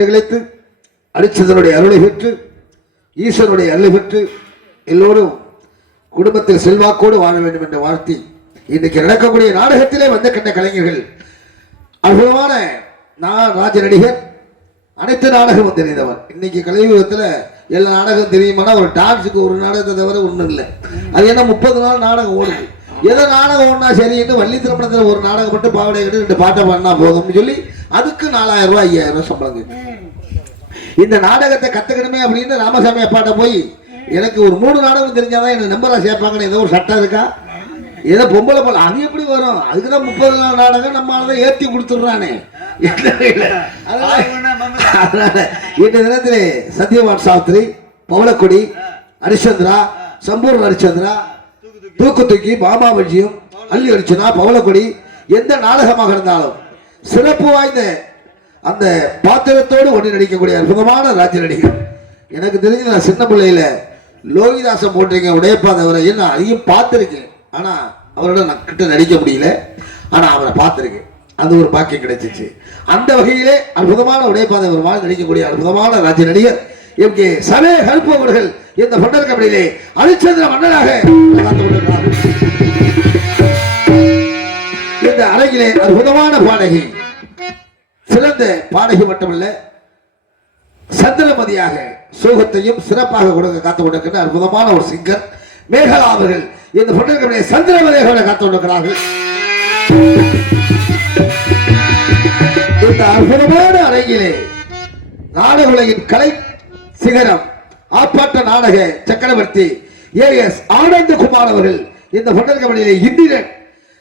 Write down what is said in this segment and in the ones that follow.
அரிச்சந்தனுடைய அருளை பெற்று ஈஸ்வரனுடைய அருளை பெற்று எல்லோரும் குடும்பத்தில் செல்வாக்கோடு வாழ வேண்டும் என்ற வாழ்த்தி இன்னைக்கு நடக்கக்கூடிய நாடகத்திலே வந்த கண்ட கலைஞர்கள் அற்புதமான ராஜ நடிகர் அனைத்து நாடகமும் தெரிந்தவர். இன்னைக்கு கலையுகத்தில் எல்லா நாடகம் தெரியுமானா ஒரு டான்ஸுக்கு ஒரு நாடகத்தை தவிர ஒன்றும் இல்லை. அது என்ன 30 நாள் நாடகம் ஓடுது. ஏதோ நாடகம் ஒன்றா சரின்னு வள்ளி திருமணத்தில் ஒரு நாடகம் மட்டும் பாவடை கட்டு 2 பாட்டை பண்ணா போதும்னு சொல்லி அதுக்கு 4000 ரூபாய் 5000 ரூபாய் சம்பளம். இந்த நாடகத்தை கத்துக்கணுமே அப்படின்னு ராமசாமி அப்பாட்ட போய் எனக்கு ஒரு 3 நாடகம் தெரிஞ்சாதான் எனக்கு நம்பரா சேர்ப்பாங்கன்னு ஏதோ ஒரு சட்டம் இருக்கா, ஏதோ பொம்பளை போல அது எப்படி வரும்? அதுக்குதான் 30 நாள் நாடகம் நம்மளாலதான் ஏற்றி கொடுத்துடுறானே. அதனால இந்த தினத்திலே சத்யவான் சாஸ்திரி, பவளக்கொடி, ஹரிச்சந்திரா, சம்பூர்ண ஹரிச்சந்திரா, தூக்கு தூக்கி, பாமா வஞ்சியம், அள்ளி அடிச்சனா, பவளக்கொடி எந்த நாடகமாக இருந்தாலும் சிறப்பு வாய்ந்த அந்த பாத்திரத்தோடு ஒன்று நடிக்கக்கூடிய அற்புதமான ராஜ நடிகர். எனக்கு தெரிஞ்சு நான் சின்ன பிள்ளையில லோகிதாசன் போட்டிருக்க உடையப்பாதவரை நான் அதையும் பார்த்துருக்கேன். ஆனா அவரோட நான் கிட்ட நடிக்க முடியல. ஆனா அவரை பார்த்துருக்கேன். அது ஒரு பாக்கியம் கிடைச்சிச்சு. அந்த வகையிலே அற்புதமான உடையப்பாதவர் நடிக்கக்கூடிய அற்புதமான ராஜ நடிகர் எம்.கே. சலே ஹல்பு அவர்கள் இந்த பண்டல் கபடியிலே ஹரிச்சந்திர மன்னனாக இந்த அரங்கிலே அற்புதமான பாடகி, சிறந்த பாடகி மட்டுமல்ல சந்திரமதியாக சோகத்தையும் சிறப்பாக கொடுக்க காத்து கொண்டிருக்கின்ற அற்புதமான ஒரு சிங்கர் மேகலா அவர்கள் இந்த பண்டல் சந்திரமதியாக காத்து கொண்டிருக்கிறார்கள். இந்த அற்புதமான அரங்கிலே நாடக உலகின் கலை சிகரம் ஆப்பாட்ட நாடக சக்கரவர்த்தி ஏஎஸ் ஆனந்தகுமார் அவர்கள் இந்த பண்டல் கபடியிலே இந்திரன்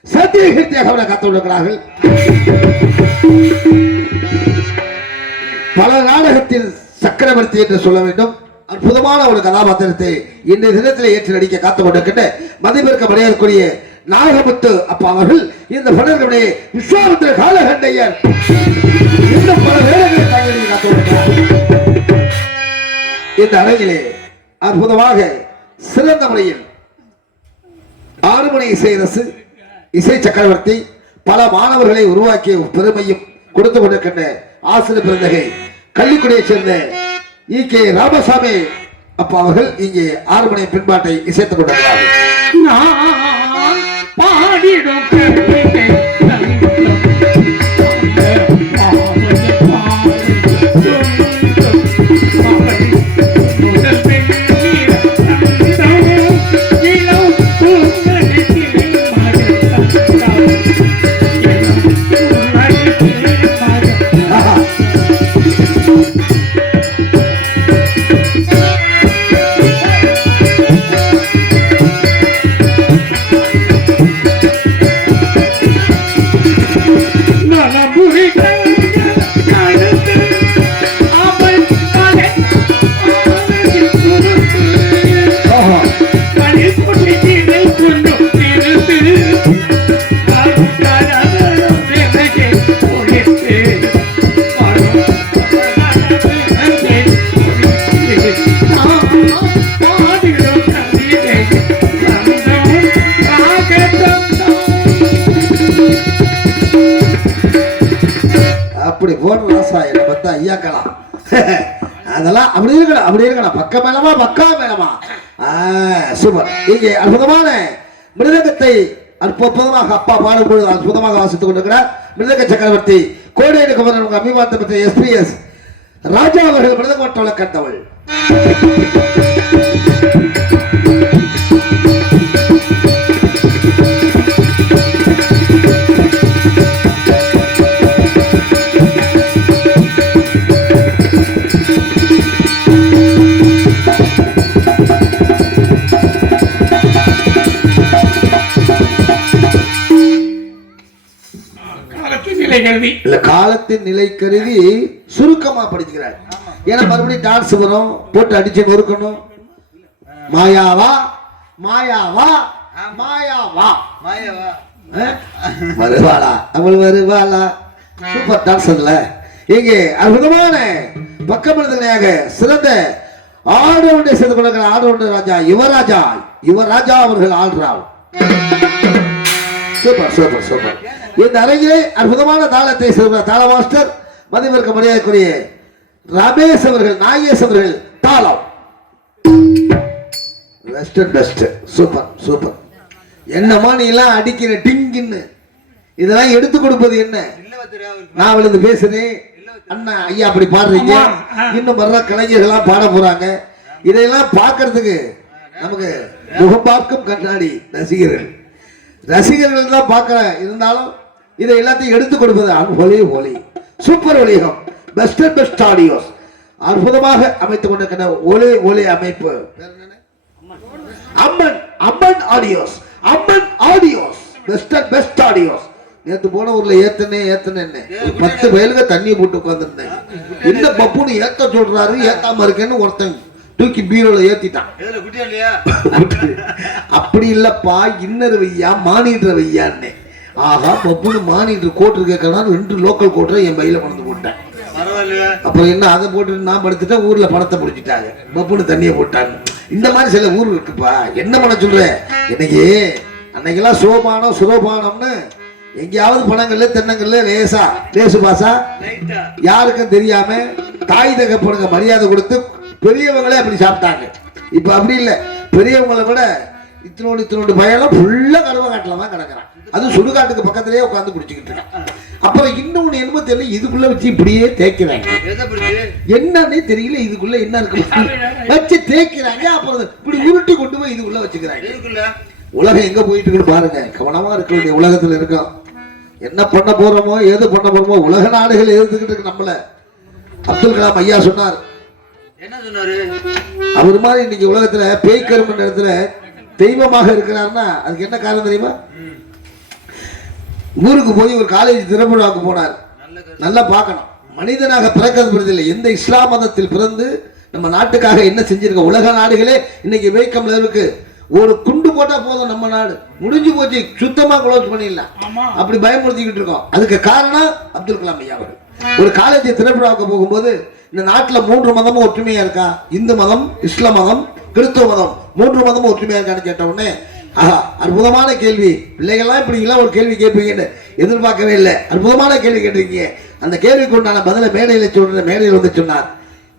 சத்தியகீர்த்தியாக காத்து கொண்டிருக்கிறார்கள். பல நாடகத்தில் சக்கரவர்த்தி என்று சொல்ல வேண்டும். அற்புதமான ஒரு கதாபாத்திரத்தை இன்றைய தினத்தில் ஏற்று நடிக்க காத்துக் கொண்டிருக்கின்ற மதிப்பிற்க மரியாதைக்குரிய நாகமுத்து அப்பா அவர்கள் இந்த படர்களுடைய விஸ்வாமித்திர காலகண்டையர் இன்னும் பல வேலைகளை காத்துக் இந்த அறையிலே அற்புதமாக சிறந்த முறையில் 6 மணி இசைரசு இசை சக்கரவர்த்தி பல மாணவர்களை உருவாக்கிய பெருமையும் கொடுத்து கொண்டிருக்கின்ற ஆசிரியர் பிறந்தகை கள்ளிக்குடியைச் சேர்ந்த ஈ.கே. ராமசாமி அப்பா அவர்கள் இங்கே 6 மணி பின்பாட்டை இசைத்துக் கொண்டிருக்கிறார்கள். அப்படி போடுற ராசா என்ன பார்த்தா ஐயாக்கலாம் அதெல்லாம் அப்படி இருக்கணும் பக்க மேலமா பக்கா மேலமா சூப்பர். இங்கே அற்புதமான மிருதங்கத்தை அற்புதமாக அப்பா பாடும்பொழுது அற்புதமாக வாசித்துக் கொண்டிருக்கிறார் மிருதங்க சக்கரவர்த்தி கோடையடு குமரன் அபிமானத்தை பெற்ற எஸ்.பி.எஸ். ராஜா அவர்கள் மிருதங்கோட்டோல கண்டவள். காலத்தின் நிலை கருதி சுருக்கமா படிக்கிறார். ஏன்னா மறுபடியும் டான்ஸ் வரும், போட்டு அடிச்சு நொறுக்கணும். மாயாவா மாயாவா மாயாவா மாயாவா வருவாளா அவள் வருவாளா சூப்பர் டான்ஸ். அதுல இங்கே அற்புதமான பக்கமனிதனையாக சிறந்த ஆல்ரவுண்டை செய்து கொண்டிருக்கிற ஆல்ரவுண்டர் ராஜா யுவராஜா அவர்கள் ஆல்ரவுண்ட். Super super super. இந்த அரங்கிலே அற்புதமான தாளத்தை தாள மாஸ்டர் மதிப்பிற்கு மரியாதைக்குரிய ரமேஷ் அவர்கள், நாகேஷ் அவர்கள் தாளம். Best super super. என்னமா நீ எல்லாம் அடிக்கிற டிங்குன்னு இதெல்லாம் எடுத்து கொடுப்பது என்ன? நான் விழுந்து பேசுறேன் அண்ணா ஐயா அப்படி பாடுறீங்க, இன்னும் வர்ற கலைஞர்கள்லாம் பாட போறாங்க. இதையெல்லாம் பார்க்கறதுக்கு நமக்கு முகம் பார்க்கும் கண்ணாடி ரசிகர்கள் தான் பார்க்க இருந்தாலும் இதை எல்லாத்தையும் எடுத்து கொடுப்பது ஒலி சூப்பர் ஒலிகம். பெஸ்ட் ஆடியோஸ் அற்புதமாக அமைத்துக் கொண்டிருக்கிற ஒலி அமைப்பு அம்மன் ஆடியோஸ் பெஸ்ட் ஆடியோஸ். நேத்து போன ஊர்ல ஏத்தனே 10 வயலுக்கு தண்ணியை போட்டு உட்கார்ந்துருந்தேன். என்ன பப்புன்னு ஏத்த சொல்றாரு, ஏத்தாம இருக்கேன்னு ஒருத்தன் தூக்கி பீரோல ஏத்திட்டான். அப்படி இல்லப்பா, இன்னர் வையா மானிட்டர் வையான்னு. ஆஹா பப்புன்னு மானிட்டர் கோட்டு கேட்கலாம் 2 லோக்கல் கோட்டரை என் பையில கொண்டு போட்டேன். அப்புறம் என்ன அதை போட்டு நான் படுத்துட்டேன். ஊர்ல பணத்தை முடிச்சுட்டாங்க, பப்புன்னு தண்ணியை போட்டாங்க. இந்த மாதிரி சில ஊர் இருக்குப்பா. என்ன பண்ண சொல்ற? இன்னைக்கு அன்னைக்கெல்லாம் சுரோபானம்னு எங்கேயாவது பணங்கள்ல தென்னங்கள்ல லேசு பாசா யாருக்கும் தெரியாம தாய் தகப்பனுக்கு மரியாதை கொடுத்து பெரியவங்களே அப்படி சாப்பிட்டாங்க. இப்ப அப்படி இல்லை. பெரியவங்களை விட இத்தனோடு பயணம் ஃபுல்லா கருவக்காட்டுல தான் கிடக்குறான். அது சுடுகாட்டுக்கு பக்கத்திலேயே உட்காந்து குடிச்சுக்கிட்டு இருக்கான். அப்புறம் இன்னொன்னு என்னமோ தெரியல, இதுக்குள்ள வச்சு இப்படியே தேய்க்கிறாங்க. என்னன்னே தெரியல, இதுக்குள்ள என்ன இருக்கு வச்சு தேய்க்கிறாங்க. அப்புறம் இப்படி உருட்டி கொண்டு போய் இதுக்குள்ள வச்சுக்கிறாங்க. உலகம் எங்க போயிட்டு இருக்கு பாருங்க. கவனமா இருக்க வேண்டிய உலகத்துல இருக்கோம். என்ன பண்ண போறோமோ ஏது பண்ண போறோமோ உலக நாடுகள் எதிர்த்துக்கிட்டு இருக்கு நம்மள. அப்துல் கலாம் ஐயா சொன்னார். என்ன சொன்னாரு? அவர் மாதிரி இன்னைக்கு உலகத்துல பேய் கருமன்ற இடத்துல தெய்வமாக இருக்கிறாருன்னா அதுக்கு என்ன காரணம் தெரியுமா? ஊருக்கு போய் ஒரு காலேஜ் திறப்புழாவுக்கு போனார். நல்லா பார்க்கணும். மனிதனாக பிறக்கிறது பிறந்தில்லை. எந்த இஸ்லாம் மதத்தில் பிறந்து நம்ம நாட்டுக்காக என்ன செஞ்சிருக்க உலக நாடுகளே இன்னைக்கு வேக்கம் இருக்கு. ஒரு குண்டு போட்டா போதும் நம்ம நாடு முடிஞ்சு போச்சு, சுத்தமா க்ளோஸ் பண்ணிடலாம். அப்படி பயமுறுத்திக்கிட்டு இருக்கோம். அதுக்கு காரணம் அப்துல் கலாம் ஐயா அவர்கள். ஒரு காலேஜ் திறப்புழாவுக்கு போகும்போது இந்த நாட்டுல 3 மதமும் ஒற்றுமையா இருக்கா? இந்து மதம், இஸ்லாம் மதம், கிறிஸ்துவ மதம் 3 மதமும் ஒற்றுமையா இருக்கான்னு கேட்ட உடனே ஆஹா அற்புதமான கேள்வி. பிள்ளைகள்லாம் இப்படி எல்லாம் ஒரு கேள்வி கேட்பீங்கன்னு எதிர்பார்க்கவே இல்லை. அற்புதமான கேள்வி கேட்டிருக்கீங்க. அந்த கேள்விக்கு உண்டான பதில மேடையில் வந்து சொன்னார்.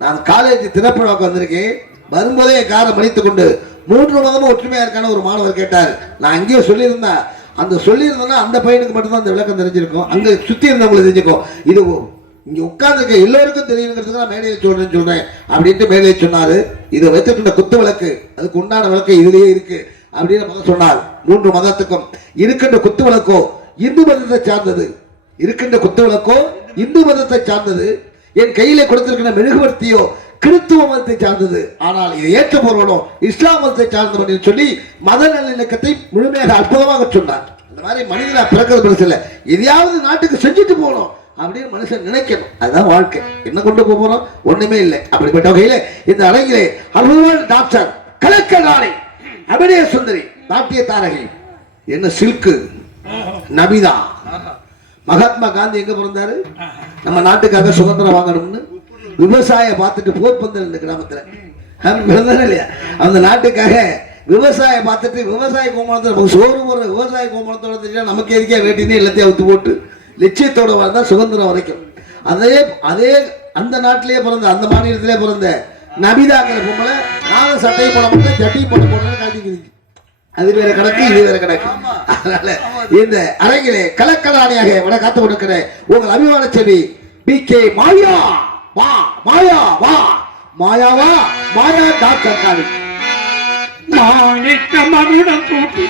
நான் காலேஜ் திறப்புழாவுக்கு வந்திருக்கேன். வரும்போதே என் காரை மடித்துக் கொண்டு 3 மதமும் ஒற்றுமையா இருக்கான ஒரு மாணவர் கேட்டார். நான் அங்கேயே சொல்லியிருந்தேன். அந்த பையனுக்கு மட்டும்தான் அந்த விளக்கம் தெரிஞ்சிருக்கும். அங்க சுத்தி இருந்தவங்களுக்கு தெரிஞ்சிருக்கும். இது இங்க உட்கார்ந்துருக்க எல்லோருக்கும் தெரியுங்கிறதுக்கு நான் மேடையை சொல்றேன் அப்படின்ட்டு மேடையை சொன்னாரு. இதை வைத்துக்கிட்ட குத்து விளக்கு, அதுக்கு உண்டான விளக்கு இதுலயே இருக்கு அப்படின்னு சொன்னார். 3 மதத்துக்கும் இருக்கின்ற குத்து விளக்கோ இந்து மதத்தை சார்ந்தது. என் கையில கொடுத்திருக்கிற மெழுகுவர்த்தியோ கிறிஸ்துவ மதத்தை சார்ந்தது. ஆனால் இதை ஏற்ற போறவனும் இஸ்லாம் மதத்தை சார்ந்தவன் என்று சொல்லி மத நல்லிணக்கத்தை முழுமையாக அற்புதமாக சொன்னார். இந்த மாதிரி மனிதனா பிறக்கிறது பெருசு இல்லை. எதையாவது நாட்டுக்கு செஞ்சுட்டு போகணும் அப்படின்னு மனுஷன் நினைக்கணும். அதுதான் வாழ்க்கை. என்ன கொண்டு போறோம்? ஒண்ணுமே இல்லை. அப்படிப்பட்ட வகையில இந்த அரங்கிலே அற்புதமான டாக்டர் கலெக்டர் ராணி அபிநய சுந்தரி நாட்டிய தாரகி என்ன சில்கு நபிதா. மகாத்மா காந்தி எங்க பிறந்தாரு? நம்ம நாட்டுக்காக சுதந்திரம் வாங்கணும்னு விவசாய பார்த்துட்டு போர்பந்தல் இந்த கிராமத்துல அப்படி பிறந்தாரு இல்லையா? அந்த நாட்டுக்காக விவசாய பார்த்துட்டு விவசாய கோமணத்தை நமக்கு சோறு போடுற விவசாய கோமணத்தோட தெரிஞ்சா நமக்கு எதுக்கே வேட்டினே எல்லாத்தையும் அவுத்து போட்டு லட்சியத்தோட வாழ்ந்தா சுதந்திரம் வரைக்கும். அதே அந்த நாட்டிலேயே பிறந்த அந்த மாநிலத்திலே பிறந்த நபிதாங்கிற பொம்பளை நானும் சட்டை போட மாட்டேன் ஜட்டி போட போட்டேன்னு காட்டிக்கிது. அது வேற கணக்கு, இது வேற கணக்கு. அதனால இந்த அரங்கிலே கலக்கலாணியாக விட காத்து கொடுக்கிற உங்கள் அபிமான செவி BK மாயா வா, மாயா வா, மாயாவா மாயா டாக்டர் காளி மாணிக்க மகுடம் தூக்கி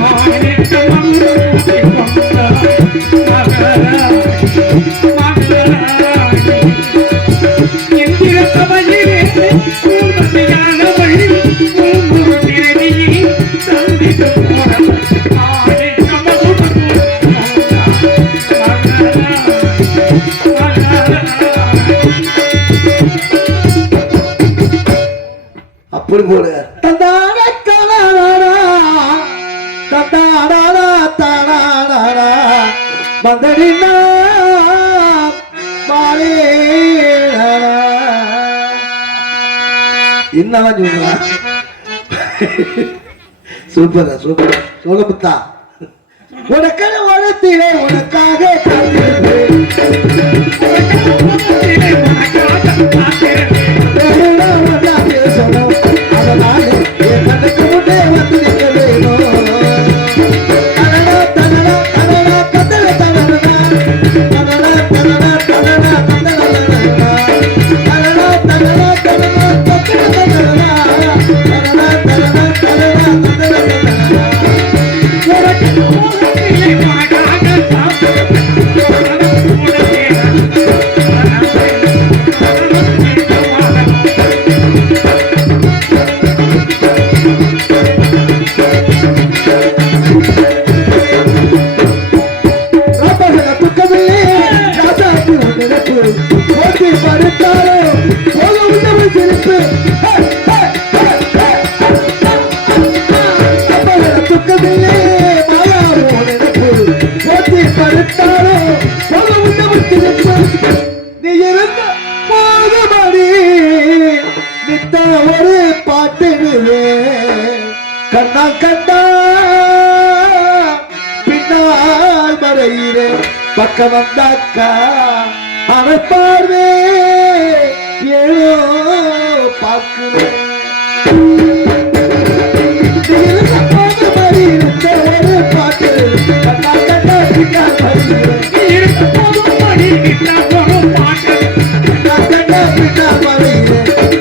மாணிக்க மகுடம் தூக்கி எந்திர சபையிலே பூர்வதியானவள் பூங்குருதிரடியில் சந்தித்து போனவள் மாணிக்க மகுடம் அப்படி போல என்னதான் சொல்றான். சூப்பர் சூப்பர் சொல்ல புத்தா. உனக்காக உனக்காக போட்டி படுத்தாலும் போக உள்ளவன் சிரிப்பு துக்கமில்லே மாயாவோ நினைப்பு போட்டி படுத்தாலும் போக உள்ளவன் சிரிப்பு நீ இருந்த போதுமடி நித்த ஒரு பாட்டுவே கண்ணா கண்ணா பின்னால் மறையிலே பக்கம் வந்தாக்கா அவன் பார்வே ஏழோ பார்க்கிறேன் ஒரு பாட்டு கண்ணா கண்ணா பின்னால் மறையிலே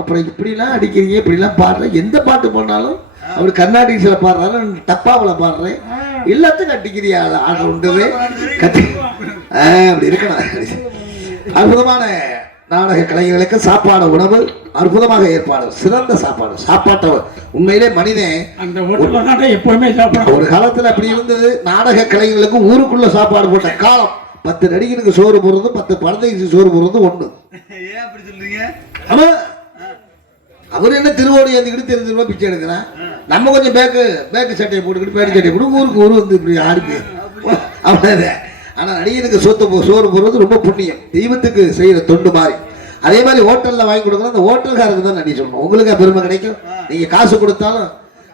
அப்புறம் இப்படிலாம் அடிக்கிறீங்க இப்படிலாம் பாடுறேன் எந்த பாட்டு பண்ணாலும் அவர் கர்நாடிக்ஸ்ல பாடுறாரு டப்பாவில் பாடுறேன் எல்லாத்துக்கும் அடிக்கிறியா ஆர்டர் உண்டுவே கத்தி அப்படி இருக்கணும். அற்புதமான நாடக கலைஞர்களுக்கு சாப்பாடு உணவு அற்புதமாக ஏற்பாடு சிறந்த சாப்பாட்டை உண்மையிலே மனிதன் அந்த எப்பவுமே சாப்பிடும். ஒரு காலத்துல அப்படி இருந்தது. நாடக கலைஞர்களுக்கு ஊருக்குள்ள சாப்பாடு போட்ட காலம் 10 நடிகனுக்கு சோறு போடுறது 10 படத்தைக்கு சோறு போடுறது ஒண்ணு. ஏன் அப்படி சொல்றீங்க? ஆமா அவர் என்ன திருவோடு ஏந்திக்கிட்டு தெரிஞ்சு ரூபாய் பிச்சை எடுக்கிறான். நம்ம கொஞ்சம் பேக்கு சட்டையை போட்டுக்கிட்டு பேடி சட்டையை போட்டு ஊருக்கு வந்து இப்படி ஆடிப்பு அவ்வளவு. ஆனா நடிகனுக்கு சோறு போடுறது ரொம்ப புண்ணியம், தெய்வத்துக்கு செய்யற தொண்டு மாதிரி. அதே மாதிரி ஹோட்டல்ல வாங்கி கொடுக்கணும், அந்த ஹோட்டல்காரருக்கு தான் நடி சொல்லணும். உங்களுக்கு பெருமை கிடைக்கும். நீங்க காசு கொடுத்தாலும்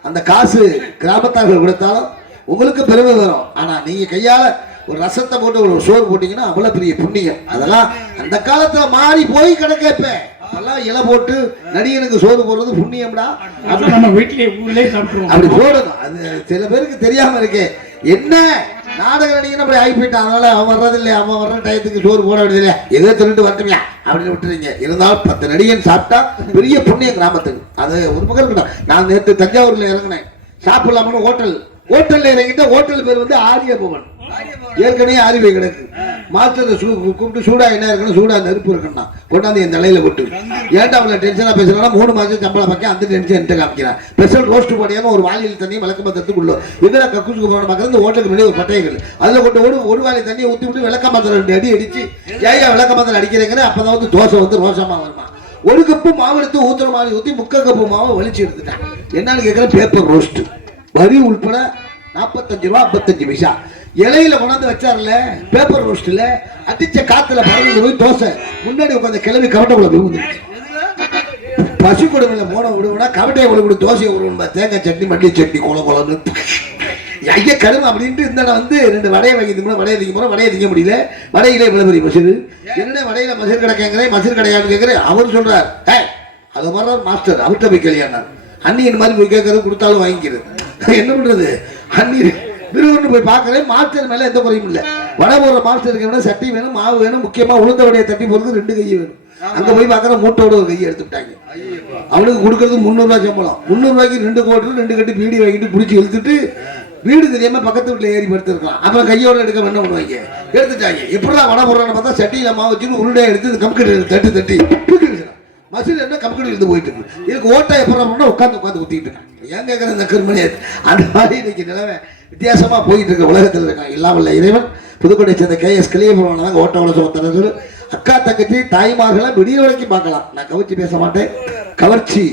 அந்த காசு கிராமத்தார்கள் கொடுத்தாலும் உங்களுக்கு பெருமை வரும். ஆனா நீங்க கையால ஒரு ரசத்தை போட்டு ஒரு சோறு போட்டீங்கன்னா அவ்வளவு பெரிய புண்ணியம். அதெல்லாம் அந்த காலத்துல மாறி போய் கிடக்கப்ப அதெல்லாம் இலை போட்டு நடிகனுக்கு சோறு போடுறது புண்ணியம்டா. நம்ம வீட்டிலே ஊர்லயே சாப்பிடுவோம். அப்படி போடணும். அது சில பேருக்கு தெரியாம இருக்கே. என்ன நாடக நடிகன் அப்படி ஆகி போயிட்டான், அதனால அவன் வர்றது இல்லையா, அவன் வர்ற டயத்துக்கு சோறு போட வேண்டியது இல்லையா, எதோ திருட்டு வரட்டுமியா அப்படின்னு விட்டுறீங்க. இருந்தாலும் 10 நடிகன் சாப்பிட்டா பெரிய புண்ணியம் கிராமத்துக்கு. அது ஒரு பக்கம் இருக்கட்டும். நான் நேற்று தஞ்சாவூர்ல இறங்கினேன், சாப்பிடலாம்னு ஹோட்டல்ல இறங்கிட்ட ஹோட்டல் பேர் வந்து ஆரிய பவன். ஏற்கனவே ஆரிவை கிடக்கு. மாஸ்டர் கூப்பிட்டு சூடா என்ன இருக்கணும், சூடா நெருப்பு இருக்குன்னா கொண்டாந்து என் தலையில விட்டு ஏன்டா அவளை டென்ஷனா பேசுறா. 3 மாசம் சம்பளம் பார்க்க அந்த டென்ஷன் என்கிட்ட காமிக்கிறான். ஸ்பெஷல் ரோஸ்ட் பண்ணியாம ஒரு வாளியில் தண்ணி விளக்கமாத்திரத்துக்குள்ள எதிர கக்கூசுக்கு போன பார்க்கறது இந்த ஹோட்டலுக்கு முன்னாடி ஒரு பட்டைகள் அதில் கொண்டு ஒரு வாளி தண்ணியை ஊற்றி விட்டு விளக்கமாத்திரம் 2 அடி அடிச்சு ஏயா விளக்கமாத்திரம் அடிக்கிறேங்கிற. அப்பதான் வந்து தோசை வந்து ரோசமா வருமா. 1 கப்பு மாவு எடுத்து ஊத்துற மாதிரி ஊற்றி 3/4 கப்பு மாவை வலிச்சு எடுத்துட்டான். என்னன்னு கேட்கிறேன், பேப்பர் ரோஸ்ட் வரி உள்பட 45 ரூபா 55 பைசா. இலையில கொண்டாந்து வச்சார்ல பேப்பர் ரோஸ்ட்ல அடிச்ச காத்துல பறந்து போய் தோசை முன்னாடி உட்காந்து கிளம்பி கவட்டைக்குள்ள விழுந்துருச்சு. பசு கொடுமையில போன விடுவோம்னா கவட்டையை விட தோசையை விடுவோம். தேங்காய் சட்னி மல்லி சட்னி குளம்னு ஐயா கருமை அப்படின்ட்டு இந்த வந்து 2 வடையை வாங்கி வடையை திங்க போறோம். வடையை திங்க முடியல, வடையில இவ்வளவு பெரிய மசூர். என்ன வடையில மசூர் கடை கேட்கிறேன், மசூர் கடையான்னு கேட்கிறேன். அவர் சொல்றார், அது மாதிரி மாஸ்டர் அவர்கிட்ட போய் கல்யாணம் அன்னியன் மாதிரி போய் கேட்கறது கொடுத்தாலும் வாங்கிக்கிறது. என்ன பண்றது, அன்னி விருதுன்னு போய் பார்க்கறேன். மாஸ்டர் மேல எந்த குறையும் இல்லை. வடை போடுற மாஸ்டருக்கு வேணும், சட்டி வேணும், மாவு வேணும், முக்கியமா உளுந்த வடையை தட்டி போறது 2 கை வேணும். அங்க போய் பார்க்கற மூட்டோட ஒரு கையை எடுத்துட்டாங்க. அவனுக்கு கொடுக்கறது 300 ரூபாய் சம்பளம். 300 ரூபாய்க்கு 2 கோட்டு 2 கட்டி பீடி வாங்கிட்டு பிடிச்சி இழுத்துட்டு வீடு தெரியாம பக்கத்து வீட்டுல ஏறி படுத்துருக்கலாம். அப்புறம் கையோட எடுக்க என்ன பண்ணுவாங்க, எடுத்துட்டாங்க. எப்படிதான் வடை போடுறான்னு பார்த்தா சட்டியில மாவு வச்சுட்டு உருண்டையை எடுத்து கம்ப்யூட்டர் தட்டி மசூல் என்ன கம்ப்யூட்டர் இருந்து போயிட்டு இருக்கு. இதுக்கு ஓட்டா எப்படா உட்காந்து ஊத்திட்டு இருக்காங்க. ஏன் கேட்கற இந்த கருமணி அந்த மாதிரி இன்னைக்கு நிலைமை வித்தியாசமா போயிட்டு இருக்க உலகத்தில் இருக்காங்க. இல்லாமல் இறைவன் புதுக்கோட்டை சேர்ந்த KS கலியபுரம் தாங்க ஓட்ட உலக அக்கா தங்கச்சி தாய்மார்களாம் விடிய வரைக்கும் பார்க்கலாம். நான் கவர்ச்சி பேச மாட்டேன். கவர்ச்சி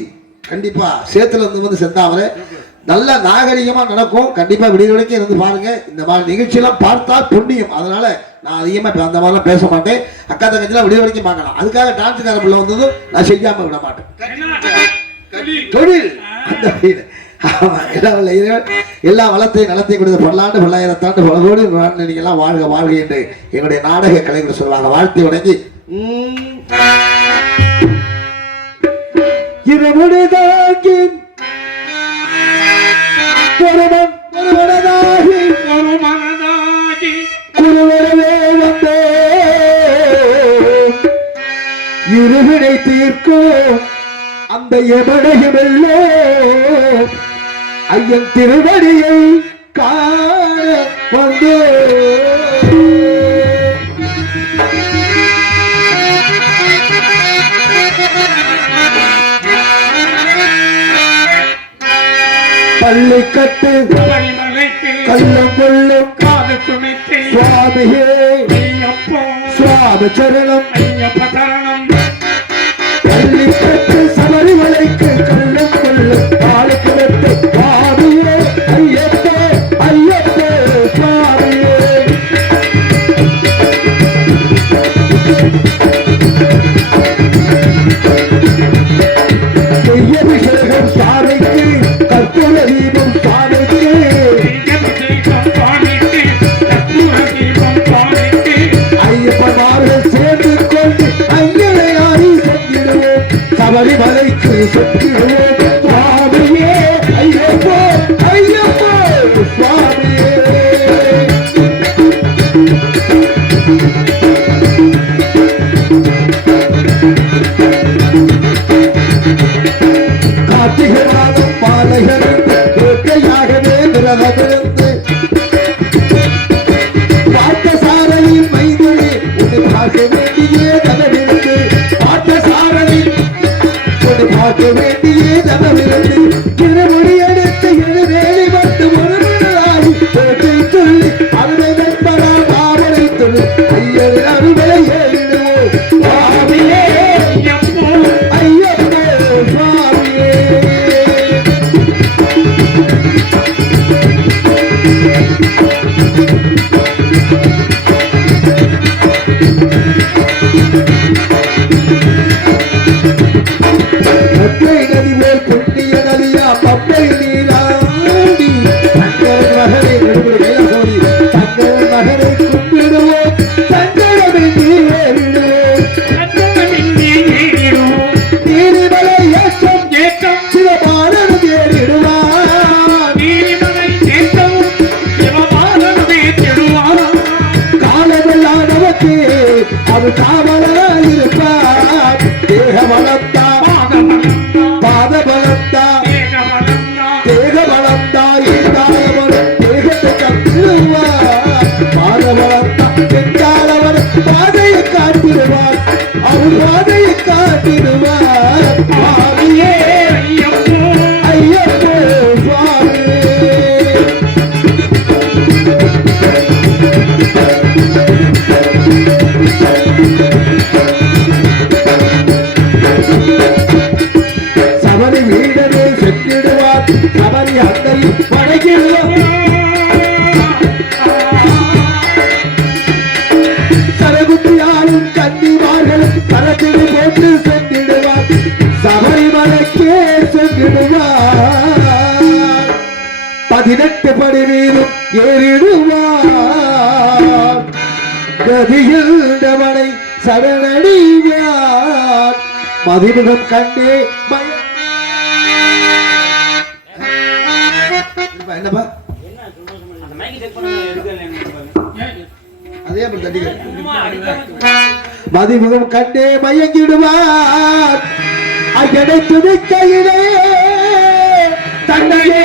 கண்டிப்பா சேத்துல இருந்து செந்தாமரை நல்ல நாகரிகமா நடக்கும். கண்டிப்பா விடிய வரைக்கும் இருந்து பாருங்க. இந்த மாதிரி நிகழ்ச்சியெல்லாம் பார்த்தா புண்ணியம். அதனால நான் அதிகமா அந்த மாதிரிலாம் பேச மாட்டேன். அக்கா தங்கச்சிலாம் விடிய வரைக்கும் பார்க்கலாம். அதுக்காக டான்ஸுக்கார பிள்ளை வந்ததும் நான் செய்யாம விட மாட்டேன். தொழில் அந்த எல்லா வளத்தையும் நலத்தையும் கொடுத்து பல்லாண்டு பல்லாயிரத்தாண்டு பல கோடி நீங்கள்லாம் வாழ்க வாழ்க என்று என்னுடைய நாடக கலைஞர் சொல்லுவாங்க. வாழ்த்தி வணங்கி இருவினை தீர்க்கும் அந்த எவனையுமெல்லோ ஐயன் திருவடியை காண வந்தோ பள்ளி கட்டு கல்லும் கொள்ளும் சுவாமியே சுவாமி சரணம் பள்ளி கட்டு சபரிமலைக்கு கல்லும் கொள்ளும் காலுக்கு வெட்டு சுவாமியே ஐயப்போ ஐயப்போ சுவாமியே அபிஷேகம் சாமிக்கு கற்பூர தீபம் சாமிக்கு ஐயப்பமார்கள் சேர்ந்து கொண்டு ஐயனையாரி சென்றிடுவோம் சபரிமலைக்கு சென்றிடுவோம் சுவாமியே ஐயப்போ ஐயப்போ சுவாமியே கார்த்திகை மாதம் மாலைகளிருந்து வேட்டையாகவே விரதமிருந்து பார்த்தசாரலின் மைதிலே உன்னை பார்க்க வேண்டியே தனவிருந்து பார்த்தசாரலின் உன்னை பார்க்க வேண்டியே தனவிருந்து திருமொழி எடுத்து எழுவேலி வந்து ஒரு மணலாகி வேட்டை துள்ளி அருளை வெண்பரால் மாவனை துள்ளி ஐயர் அருளை ஏறிடுவோம் சுவாமியே ஐயப்போ சுவாமியே பம்பை நதி மேல் புண்ணிய நதியா பம்பை நீராடி தங்கள் மகனை நடுவில் கைலாசோதி தங்கள் மகனை கும்பிடுவோம் தங்களமின்றி ஏறிடுவோம் நீரிமலை ஏற்றம் சிவபாலன் ஏறிடுவார் காலமெல்லாம் நமக்கு அது காவலாயிருப்பார் தேக வளர்த்தா பாத பலத்தா தேக பலத்தா இருந்தாலவன் தேகத்தை கட்டுவார் பாத பலத்தா சென்றாலவன் பாதையை காட்டிடுவார் அவர் பாதையை காட்டிடுவார் சுவாமியே ஐயப்போ சுவாமியே சபரி வீடனே சென்றிடுவார் சபரி அன்னை வணங்கிடுவார் சரகுத்தியாரும் கன்னிமார்களும் கரத்திடு போட்டு சென்றிடுவார் சபரிமலைக்கே சென்றிடுவார் 18 படி மீதும் ஏறிடுவார் கதியில்டவனை சரணடைவார் மதிமுகம் கண்டே என்னப்பா அதே மதிமுகம் கண்டே மயங்கிடுவார் ஐயனை துணிக்கையிலே தன்னையே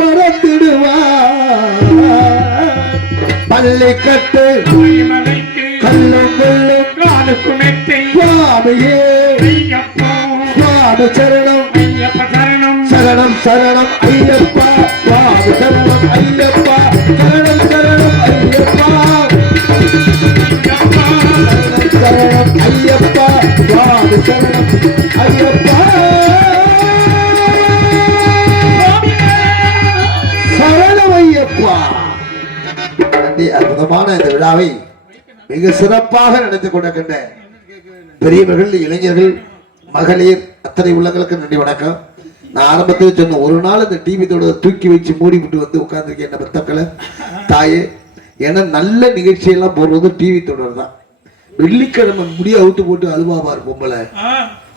மறந்திடுவார் பள்ளி கட்டு கல்லும் கொள்ளும் சுவாமியே சுவாமி சரணம் சரணம் சரணம் ஐயப்பா சுவாமி சரணம் ஐயப்பா சரணம் சரணம் ஐயப்பா சரணம் ஐயப்பா சுவாமி சரணம் ஐயப்பா சரணம் ஐயப்பா. அற்புதமான இந்த விழாவை மிக சிறப்பாக நடத்தி கொண்டிருக்கின்ற பெரியவர்கள் இளைஞர்கள் மகளிர் அத்தனை உள்ளங்களுக்கு நன்றி வணக்கம். நான் ஆரம்பத்தில் சொன்ன ஒரு நாள் இந்த டிவி தொடர் தூக்கி வச்சு மூடி விட்டு வந்து உட்கார்ந்துருக்கேன் என்ன பத்தக்களை தாயே. ஏன்னா நல்ல நிகழ்ச்சியெல்லாம் போடுறது டிவி தொடர் தான். வெள்ளிக்கிழமை முடிய அவுட்டு போட்டு அழுவாபார் பொம்பளை,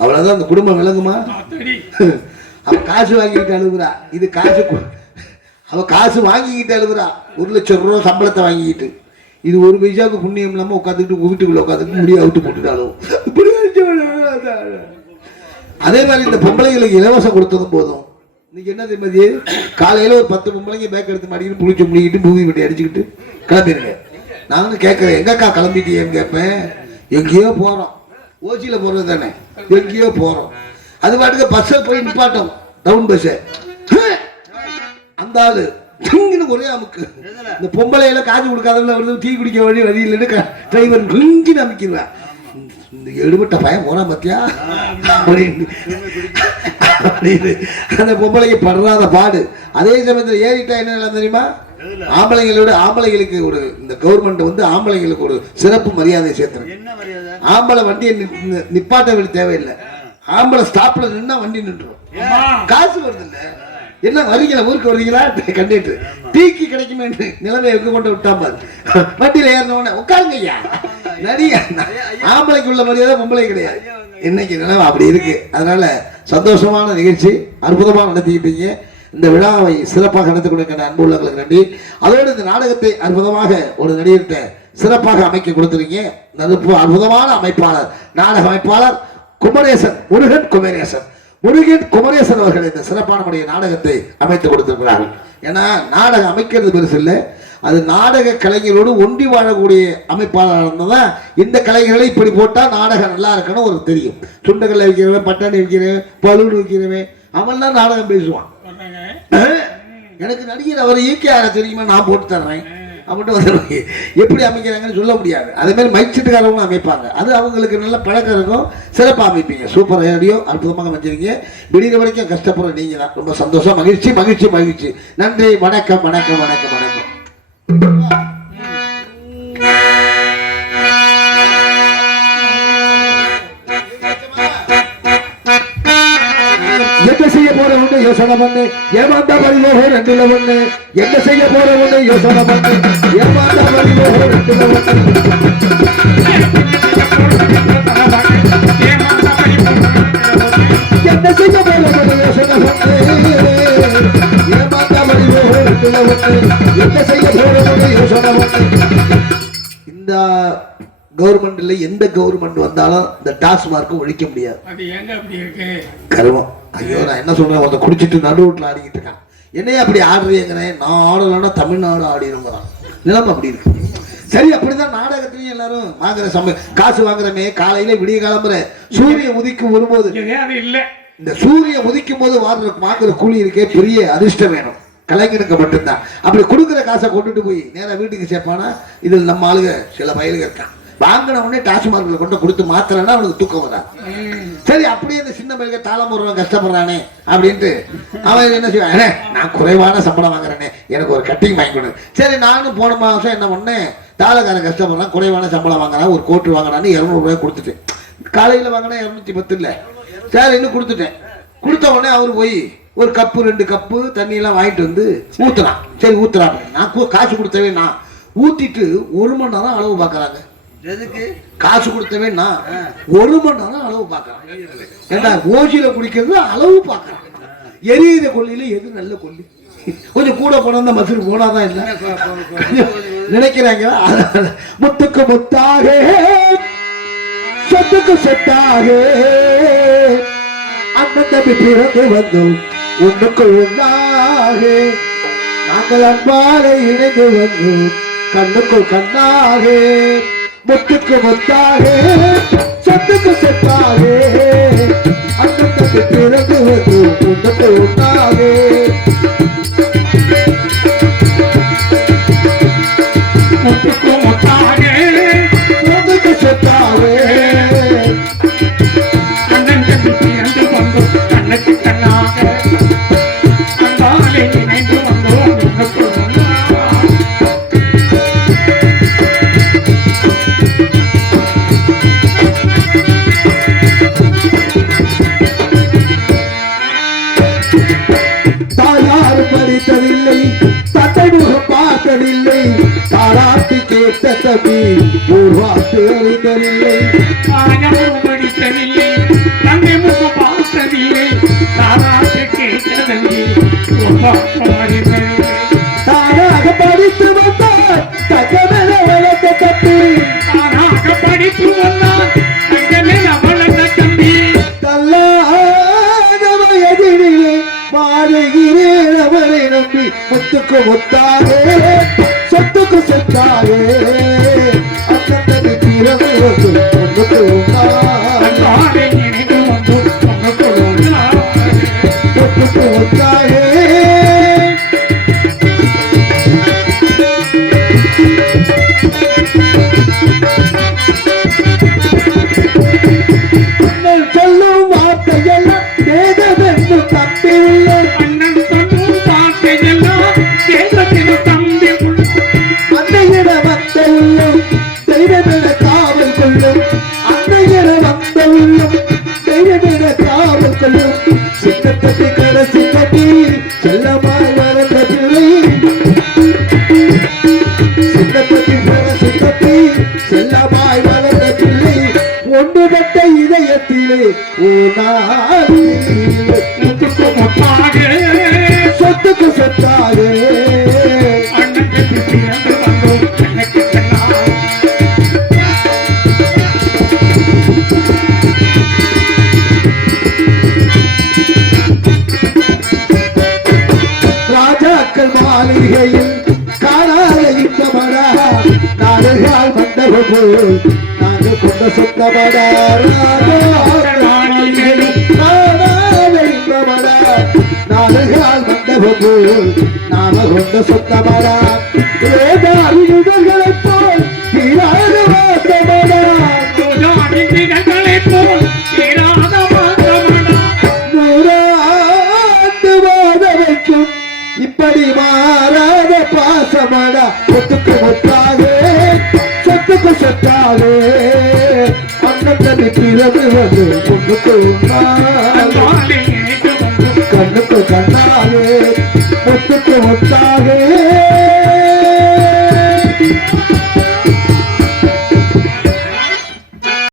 அவ்வளவுதான் அந்த குடும்பம் விளங்குமா? அவன் காசு வாங்கிக்கிட்டு அழுகுறா, இது காசு அவன் காசு வாங்கிக்கிட்டு அழுகுறா, 1 லட்சம் ரூபா சம்பளத்தை வாங்கிக்கிட்டு. இது ஒரு பைசாவுக்கு புண்ணியம் இல்லாம உட்காந்துக்கிட்டு வீட்டுக்குள்ள உட்காந்துட்டு முடிய அவுட்டு போட்டுட்டாலும். அதே மாதிரி இந்த பொம்பளைகளுக்கு இலவசம் கொடுத்ததும் போதும், இன்னைக்கு என்ன தெரியுமா, காலையில ஒரு 10 பொம்பளைங்க பேக் எடுத்து மாட்டிக்கிட்டு புளிச்சு முடிக்கிட்டு பூமி வெட்டி அடிச்சுக்கிட்டு கிளம்பிடுங்க. நானும் கேட்கறேன், எங்கக்கா கிளம்பிட்டீங்கன்னு கேட்பேன். எங்கேயோ போறோம், ஓசியில போறது தானே, எங்கேயோ போறோம். அது பாட்டுக்கு பஸ்ஸை போய் நிப்பாட்டோம், டவுன் பஸ்ஸை. அந்த ஆளு ஒரே அமுக்கு. இந்த பொம்பளையில காசு கொடுக்காதவங்கள வந்து டீ குடிக்க வழி இல்லைன்னு டிரைவர் குஞ்சின்னு அமைக்கிடுவேன். இந்த எடுபட்ட பையன் போனா பத்தியா அப்படின்னு அந்த பொம்பளைக்கு படுறாத பாடு. அதே சமயத்தில் ஏறிட்டா என்ன நிலம் தெரியுமா, ஆம்பளைங்களுக்கு ஒரு இந்த கவர்மெண்ட் வந்து ஆம்பளைங்களுக்கு ஒரு சிறப்பு மரியாதை சேர்த்துறேன். ஆம்பளை வண்டியை நிப்பாட்ட வேண்டிய தேவையில்லை, ஆம்பளை ஸ்டாப்ல நின்னா வண்டி நின்றுடும், காசு வருது இல்ல. என்ன வரீங்களா, ஊருக்கு வரீங்களா, கண்டிட்டு டீக்கு கிடைக்குமே நிலைமை எங்க கொண்டு விட்டாமல் வண்டியில ஏறின உட்காருங்க ஐயா நடிகை. ஆம்பளைக்கு உள்ள மரியாதை பொம்பளை கிடையாது. இன்னைக்கு நிலைமை அப்படி இருக்கு. அதனால சந்தோஷமான நிகழ்ச்சி, அற்புதமாக நடத்திக்கிட்டீங்க. இந்த விழாவை சிறப்பாக நடத்தி கொடுக்கின்ற அன்பு உள்ளவர்களுக்கு நன்றி. அதோடு இந்த நாடகத்தை அற்புதமாக ஒரு நடிகர்கிட்ட சிறப்பாக அமைக்க கொடுத்துருக்கீங்க. அற்புதமான அமைப்பாளர், நாடக அமைப்பாளர் குமரேசன், முருகன் குமரேசன் அவர்கள் இந்த சிறப்பான நாடகத்தை அமைத்து கொடுத்திருக்கிறார்கள். ஏன்னா நாடகம் அமைக்கிறது பெருசு இல்லை, அது நாடக கலைஞரோடு ஒன்றி வாழக்கூடிய அமைப்பாளர் இருந்ததான். இந்த கலைஞர்களை இப்படி போட்டா நாடகம் நல்லா இருக்கணும் ஒரு தெரியும். சுண்டக்கல்ல வைக்கிறவன், பட்டாணி வைக்கிறவன், பலூன் வைக்கிறவன், அவன் தான் நாடகம் பேசுவான். எனக்கு நடிகர் அவர் இயற்கையாக தெரியுமா, நான் போட்டு தர்றேன் அப்படின்ட்டு வந்து எப்படி அமைக்கிறாங்கன்னு சொல்ல முடியாது. அதே மாதிரி மைக் செட்டுக்காரவங்களும் அமைப்பாங்க, அது அவங்களுக்கு நல்ல பழக்கம் இருக்கும். சிறப்பாக அமைப்பீங்க, சூப்பர் ரேடியோ அற்புதமாக அமைச்சிருக்கீங்க. விடிகிற வரைக்கும் கஷ்டப்படுற நீங்க தான். ரொம்ப சந்தோஷம், மகிழ்ச்சி மகிழ்ச்சி மகிழ்ச்சி. நன்றி, வணக்கம் வணக்கம் வணக்கம் வணக்கம். என்ன செய்ய போற ஒண்ணு யோசனை பண்ணு, ஏமாந்தா வழிவோகோ ரெண்டுல ஒண்ணு. என்ன செய்ய போற ஒண்ணு யோசனை பண்ணு, ஏமாந்தா வழிவோகோ ரெண்டுல ஒண்ணு. என்ன செய்ய போற ஒண்ணு யோசனை பண்ணு, ஏமாந்தா வழிவோகோ ரெண்டுல ஒண்ணு. என்ன செய்ய போற ஒண்ணு யோசனை பண்ணு. இந்த கவர்மெண்ட்ல எந்த கவர்மெண்ட் வந்தாலும் இந்த டாஸ்மார்க்கும் ஒழிக்க முடியாது. அது எங்க அப்படி இருக்கு கருவம். ஐயோ நான் என்ன சொல்றேன், ஒருத்த குடிச்சிட்டு நடு ரோட்ல ஆடிக்கிட்டு இருக்கான். என்னையே அப்படி ஆடுறீங்கிறேன், நான் ஆடலன்னா தமிழ்நாடு ஆடிடுங்கிறான். நிலைமை அப்படி இருக்கு. சரி, அப்படிதான் நாடகத்திலையும் எல்லாரும் வாங்குற காசு வாங்குறமே. காலையில விடிய கிளம்புற சூரிய உதிக்கும் வரும்போது இல்ல, இந்த சூரிய உதிக்கும் போது வாங்குற கூலி இருக்கே, பெரிய அதிர்ஷ்டம் வேணும் கலைஞனுக்கு மட்டும்தான். அப்படி கொடுக்குற காசை கொண்டுட்டு போய் நேரா வீட்டுக்கு சேர்ப்பானா. இதில் நம்ம ஆளுங்க சில பயிலுங்க இருக்கான், வாங்கின உடனே டாஸ்மார்க்ல கொண்டு கொடுத்து மாத்திரன்னா அவனுக்கு தூக்கம் வரா. சரி, அப்படியே இந்த சின்ன பையன் தாளம் போடுறவன் கஷ்டப்படுறானே அப்படின்ட்டு அவன் என்ன செய்வான், நான் குறைவான சம்பளம் வாங்குறேனே, எனக்கு ஒரு கட்டிங் வாங்கி கொடு. சரி, நானும் போன மாதம் என்ன பண்ணேன், தாளக்காரன் கஷ்டப்படுறான், குறைவான சம்பளம் வாங்கினா ஒரு கோட்டு வாங்கினான்னு 200 ரூபாய் கொடுத்துட்டேன். காலையில் வாங்கினா 210 இல்லை, சரி இன்னும் கொடுத்துட்டேன். கொடுத்த உடனே அவரு போய் ஒரு கப்பு 2 கப்பு தண்ணியெல்லாம் வாங்கிட்டு வந்து ஊத்துறான். சரி ஊத்துறான், நான் காசு கொடுத்தவே நான் ஊத்திட்டு 1 மணி நேரம் அளவு பார்க்கறாங்க. எதுக்கு காசு கொடுத்தவே நான் 1 மணி நேரம் அளவு பார்க்கறான். ஏண்டா ஓசியில குடிக்கிறது அளவு பார்க்கறான். எரியிற கொல்லில எது நல்ல கொல்லி, கொஞ்சம் கூட போன மசூர் போனாதான் இல்லை நினைக்கிறாங்க. முத்துக்கு முத்தாக சொத்துக்கு சொத்தாக அண்ணன் தம்பி பிறந்து வந்தோம் ஒன்றுக்கு ஒன்றாக, நாங்கள் அன்பால இணைந்து வந்தோம் கண்ணுக்குள் கண்ணாக. முத்துக்கு முத்தாக சொத்துக்கு சொத்தாக அண்ணன் தம்பி பிறந்து வந்தோம் ஒன்றுக்கு ஒன்றாக. முத்துக்கு முத்தாக சொத்துக்கு சொத்தாக அண்ணன் தம்பி பிறந்து வந்தோம் கண்ணுக்கு கண்ணாக, அன்பாலே இணைந்து வந்தோம் ஒன்றுக்கு ஒன்றாக. தாயார் படித்ததில்லை, தந்தை முகம் பார்த்ததில்லை, தாராட்டி கேட்ட தம்பி ஒரு வார்த்தை அறிந்ததில்லை. தாயாரும் படித்ததில்லை, தந்தை முகம் பார்த்ததில்லை, தாராட்டு கேட்டதில்லை, ஒரு வார்த்தை அறிந்ததில்லை. தானாக படித்து வந்தார் தகவல வளர்த்த தம்பி, தானாக படித்து வந்தார் தங்கமேல வளர்ந்த தம்பி, தள்ளாத வயதிலே வாழை தம்பி முத்துக்கு முத்தாகே சொத்துக்கு சொத்தாகே அண்ணன் தம்பி பிறகு வந்து ஒன்றுக்கு அன்பாலே இணைந்து வந்து ஒன்றுக்குள் ஒன்றாக ஒன்றுக்கு ஒத்தாகே அண்ணன் சொல்லும் வார்த்தையெல்லாம் வேதமென்று தம்பி உள்ள அண்ணன் சொல்லும் வார்த்தையெல்லாம் தேசத்தின் தம்பி அன்னையிட வந்த உள்ளம் தெய்வமென காவல் கொள்ளும் அன்னையிட வந்த உள்ளம் தெய்வமென காவல் கொள்ளும் சின்னத்தட்டி கடைசி கட்டி செல்லமாய் வளர்ந்த பிள்ளை சின்னத்தட்டி கடைசி கட்டி செல்லமாய் வளர்ந்த பிள்ளை ஒன்று பட்ட இதயத்திலே முத்துக்கு முத்தாக சொத்துக்கு சொத்தாகே அண்ணனுக்கு பிறந்து வந்தோம் கண்ணுக்கு கண்ணா ராஜாக்கள் மாளிகையில் காணாத இன்பமடா நாடுகால் மண்டபம் போல் நாங்கள் கொண்ட சொந்தமடா ராஜாக்கள் மாளிகையில் காணாத இன்பமடா நாடுகால் மண்டபம் போல் நாம கொண்ட சொந்தமடா வேதாரிகளைப் போல் தீராத வாசமடா நிகழ்களைப் போல் தீராத வாசமடா நூறாண்டு வாழ வைக்கும் இப்படி மாறாத பாசமடா சொத்துக்கு முத்தாக சொத்துக்கு சொத்தாக அண்ணன் தம்பி பிறகு வந்து பொண்ணுக்கு அன்பாலே இணைந்து வந்து கண்ணுக்கு கண்ணாக முத்துக்கு முத்தாக